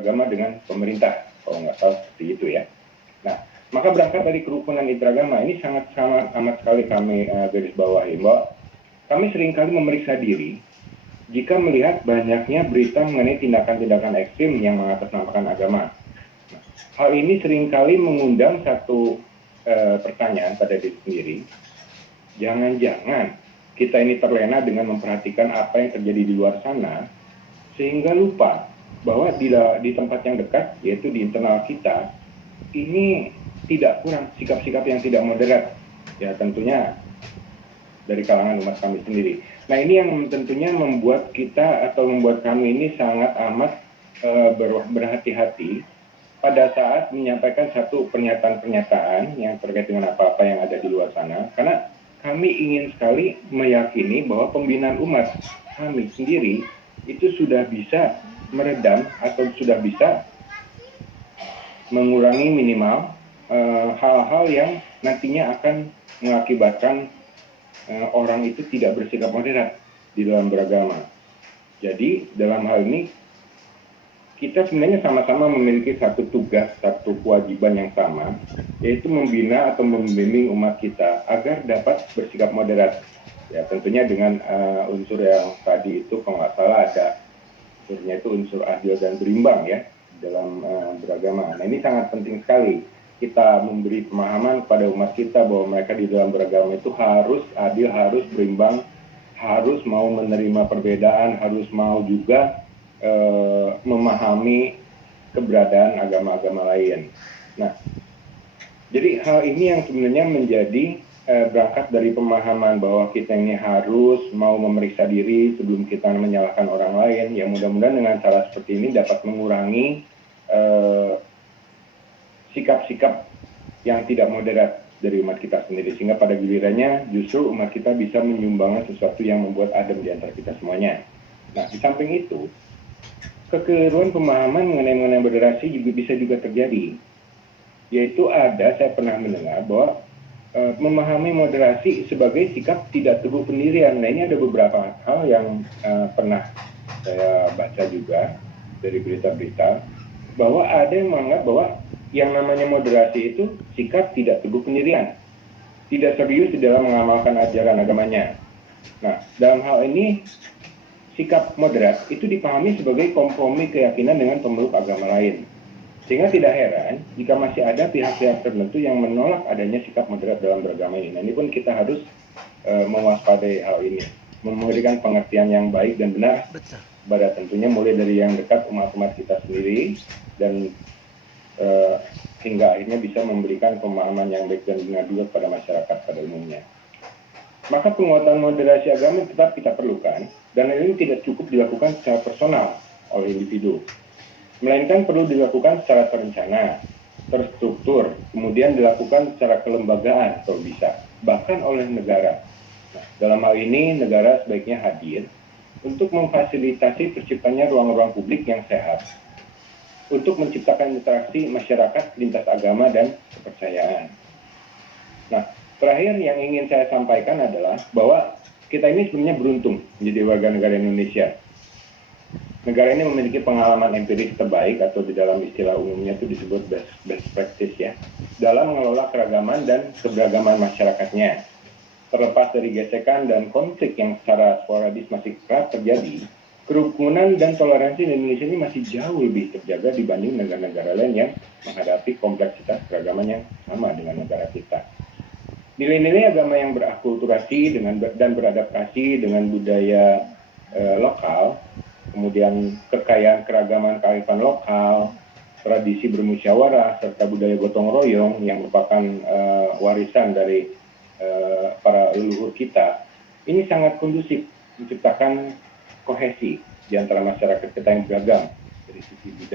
beragama dengan pemerintah, kalau nggak salah seperti itu ya. Nah, maka berangkat dari kerukunan interagama ini sangat amat sekali kami garis bawahi bahwa kami seringkali memeriksa diri jika melihat banyaknya berita mengenai tindakan-tindakan ekstrim yang mengatasnamakan agama. Nah, hal ini seringkali mengundang satu pertanyaan pada diri sendiri. Jangan-jangan kita ini terlena dengan memperhatikan apa yang terjadi di luar sana, sehingga lupa bahwa di tempat yang dekat, yaitu di internal kita, ini tidak kurang sikap-sikap yang tidak moderat, ya tentunya dari kalangan umat kami sendiri. Nah, ini yang tentunya membuat kita atau membuat kami ini sangat amat berhati-hati pada saat menyampaikan satu pernyataan-pernyataan yang terkait dengan apa-apa yang ada di luar sana, karena kami ingin sekali meyakini bahwa pembinaan umat kami sendiri itu sudah bisa meredam atau sudah bisa mengurangi minimal hal-hal yang nantinya akan mengakibatkan orang itu tidak bersikap moderat di dalam beragama. Jadi dalam hal ini kita sebenarnya sama-sama memiliki satu tugas, satu kewajiban yang sama, yaitu membina atau membimbing umat kita agar dapat bersikap moderat. Ya tentunya dengan unsur yang tadi itu kalau nggak salah ada unsurnya itu unsur adil dan berimbang ya dalam beragama. Nah, ini sangat penting sekali kita memberi pemahaman kepada umat kita bahwa mereka di dalam beragama itu harus adil, harus berimbang, harus mau menerima perbedaan, harus mau juga memahami keberadaan agama-agama lain. Nah, jadi hal ini yang sebenarnya menjadi berangkat dari pemahaman bahwa kita ini harus mau memeriksa diri sebelum kita menyalahkan orang lain. Yang mudah-mudahan dengan cara seperti ini dapat mengurangi sikap-sikap yang tidak moderat dari umat kita sendiri, sehingga pada gilirannya justru umat kita bisa menyumbangkan sesuatu yang membuat adem di antara kita semuanya. Nah, di samping itu, kekeliruan pemahaman mengenai moderasi bisa juga terjadi, yaitu saya pernah mendengar bahwa memahami moderasi sebagai sikap tidak teguh pendirian. Nah, ini ada beberapa hal yang pernah saya baca juga dari berita-berita, bahwa ada yang menganggap bahwa yang namanya moderasi itu sikap tidak teguh pendirian, tidak serius di dalam mengamalkan ajaran agamanya. Nah, dalam hal ini sikap moderat itu dipahami sebagai kompromi keyakinan dengan pemeluk agama lain. Sehingga tidak heran jika masih ada pihak-pihak tertentu yang menolak adanya sikap moderat dalam beragama ini. Nah, ini pun kita harus mewaspadai hal ini, memberikan pengertian yang baik dan benar pada tentunya mulai dari yang dekat umat-umat kita sendiri dan hingga akhirnya bisa memberikan pemahaman yang baik dan benar juga kepada masyarakat pada umumnya. Maka penguatan moderasi agama tetap kita perlukan, dan ini tidak cukup dilakukan secara personal oleh individu, melainkan perlu dilakukan secara terencana, terstruktur, kemudian dilakukan secara kelembagaan kalau bisa, bahkan oleh negara. Nah, dalam hal ini negara sebaiknya hadir untuk memfasilitasi terciptanya ruang-ruang publik yang sehat, untuk menciptakan interaksi masyarakat lintas agama dan kepercayaan. Nah, terakhir yang ingin saya sampaikan adalah bahwa kita ini sebenarnya beruntung menjadi warga negara Indonesia. Negara ini memiliki pengalaman empiris terbaik atau di dalam istilah umumnya itu disebut best practice ya, dalam mengelola keragaman dan keberagaman masyarakatnya. Terlepas dari gesekan dan konflik yang secara sporadis masih kerap terjadi, kerukunan dan toleransi di Indonesia ini masih jauh lebih terjaga dibanding negara-negara lain yang menghadapi kompleksitas keragaman yang sama dengan negara kita. Nilai-nilai agama yang berakulturasi dan beradaptasi dengan budaya lokal, kemudian kekayaan keragaman kearifan lokal, tradisi bermusyawarah, serta budaya gotong royong yang merupakan warisan dari para leluhur kita, ini sangat kondusif menciptakan kohesi di antara masyarakat kita yang beragam dari sisi budaya,